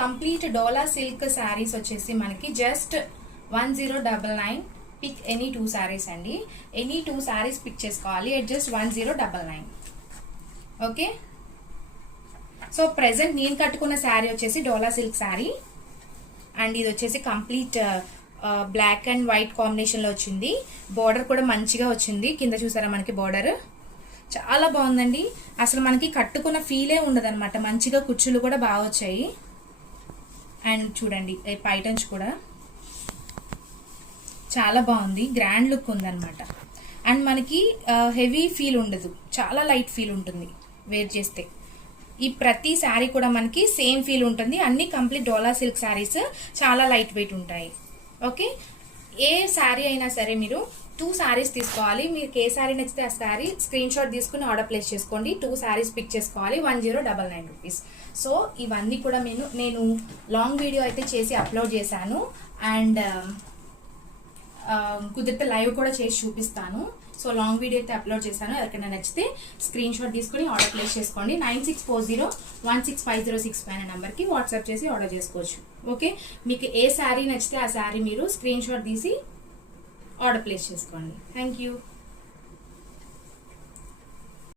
Complete డోలా silk saris వచ్చేసి మనకి just 1099. Pick any 2 saris అండి. ఎనీ 2 శారీస్ పిక్ చేసుకోవాలి at just 1099. Okay. So present నేను కట్టుకున్న శారీ వచ్చేసి డోలా సిల్క్ శారీ అండ్ ఇది వచ్చేసి కంప్లీట్ బ్లాక్ అండ్ వైట్ కాంబినేషన్లో వచ్చింది. బార్డర్ కూడా మంచిగా వచ్చింది. కింద చూసారా మనకి బార్డర్ చాలా బాగుందండి. అసలు మనకి కట్టుకున్న ఫీలే ఉండదు అనమాట. మంచిగా కుచ్చులు కూడా బాగా వచ్చాయి. అండ్ చూడండి పైటన్స్ కూడా చాలా బాగుంది. గ్రాండ్ లుక్ ఉందన్నమాట. అండ్ మనకి హెవీ ఫీల్ ఉండదు, చాలా లైట్ ఫీల్ ఉంటుంది వేర్ చేస్తే. ఈ ప్రతి శారీ కూడా మనకి సేమ్ ఫీల్ ఉంటుంది. అన్ని కంప్లీట్ డోలా సిల్క్ శారీస్ చాలా లైట్ వెయిట్ ఉంటాయి. ఓకే. ఏ శారీ అయినా సరే మీరు 2 శారీస్ తీసుకోవాలి. మీకు ఏ శారీ నచ్చితే ఆ శారీ స్క్రీన్ షాట్ తీసుకుని ఆర్డర్ ప్లేస్ చేసుకోండి. 2 శారీస్ పిక్ చేసుకోవాలి. 1099 రూపీస్. సో ఇవన్నీ కూడా నేను లాంగ్ వీడియో అయితే చేసి అప్లోడ్ చేశాను. అండ్ కుదిరితే లైవ్ కూడా చేసి చూపిస్తాను. సో లాంగ్ వీడియో అయితే అప్లోడ్ చేశాను. ఎవరికైనా నచ్చితే స్క్రీన్ షాట్ తీసుకుని ఆర్డర్ ప్లేస్ చేసుకోండి. 9640165065 అనే నెంబర్కి వాట్సాప్ చేసి ఆర్డర్ చేసుకోవచ్చు. ఓకే. మీకు ఏ శారీ నచ్చితే ఆ శారీ మీరు స్క్రీన్ షాట్ తీసి ఆర్డర్ ప్లేస్ చేసుకోండి. Thank you.